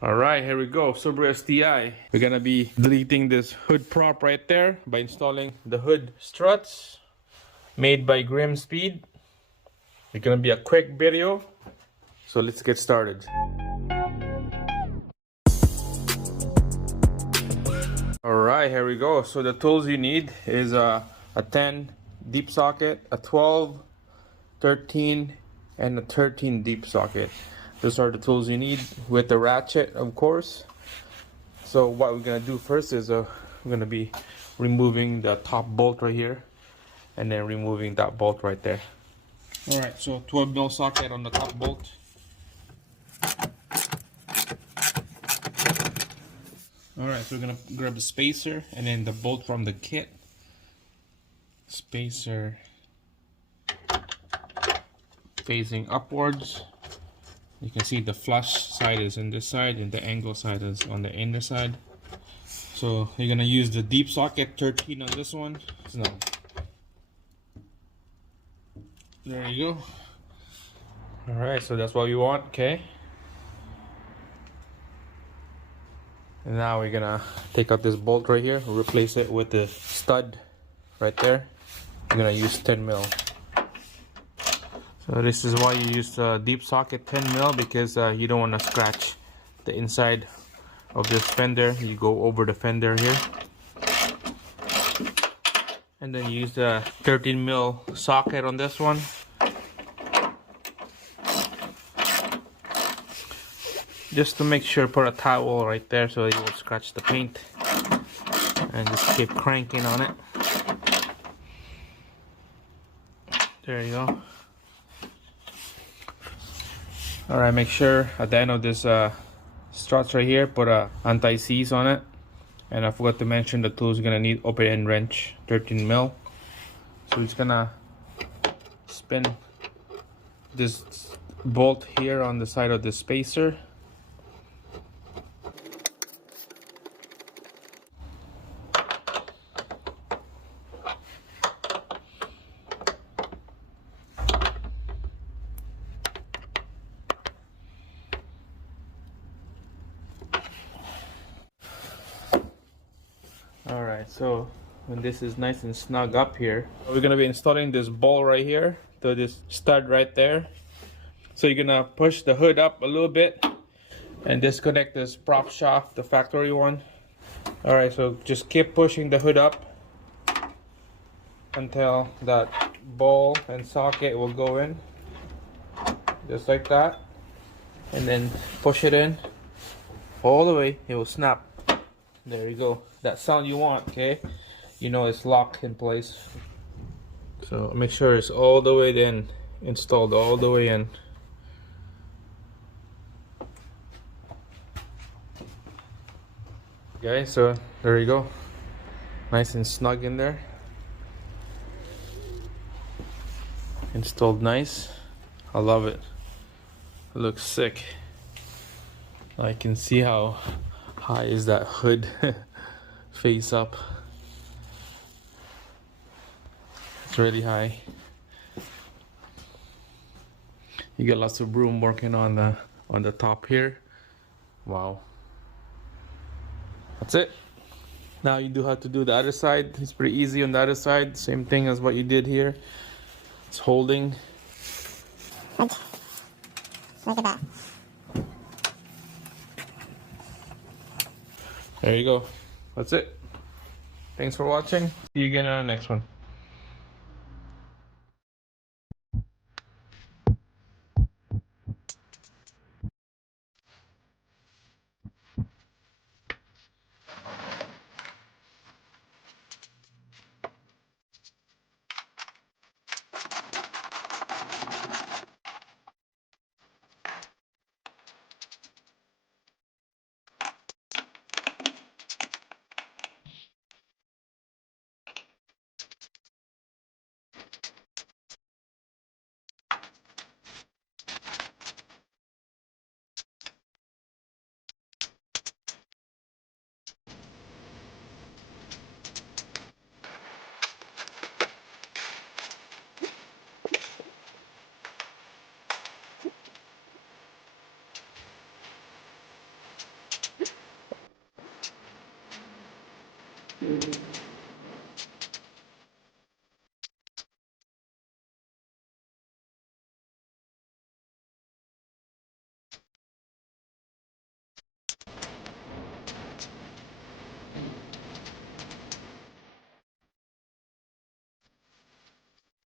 Alright, here we go. Subaru STI. We're gonna be deleting this hood prop right there by installing the hood struts made by Grim Speed. It's gonna be a quick video, so let's get started. Alright, here we go. So the tools you need is a 10 deep socket, a 12, 13, and a 13 deep socket. Those are the tools you need with the ratchet, of course. So what we're gonna do first is we're gonna be removing the top bolt right here, and then removing that bolt right there. All right, so 12 mil socket on the top bolt. All right, so we're gonna grab the spacer and then the bolt from the kit. Spacer facing upwards. You can see the flush side is in this side and the angle side is on the inner side. So you're gonna use the deep socket 13 on this one. So there you go. All right, so that's what we want, okay? And now we're gonna take out this bolt right here, replace it with the stud right there. We're gonna use 10 mil. So this is why you use the deep socket 10 mil, because you don't want to scratch the inside of this fender. You go over the fender here, and then you use the 13 mil socket on this one. Just to make sure, put a towel right there so you won't scratch the paint, and just keep cranking on it. There you go. Alright, make sure at the end of this struts right here, put a anti-seize on it. And I forgot to mention the tool is gonna need open end wrench 13 mil. So it's gonna spin this bolt here on the side of the spacer. Alright, so when this is nice and snug up here, we're gonna be installing this ball right here to this stud right there. So you're gonna push the hood up a little bit and disconnect this prop shaft, the factory one. Alright, so just keep pushing the hood up until that ball and socket will go in, just like that, and then push it in all the way. It will snap. There you go. That sound you want, okay? You know it's locked in place. So make sure it's all the way in, installed all the way in. Okay, so there you go. Nice and snug in there. Installed nice. I love it. It looks sick. I can see how high is that hood face up. It's really high. You get lots of room working on the top here. Wow. That's it. Now you do have to do the other side. It's pretty easy on the other side. Same thing as what you did here. It's holding. Look at that. There you go. That's it. Thanks for watching. See you again on the next one.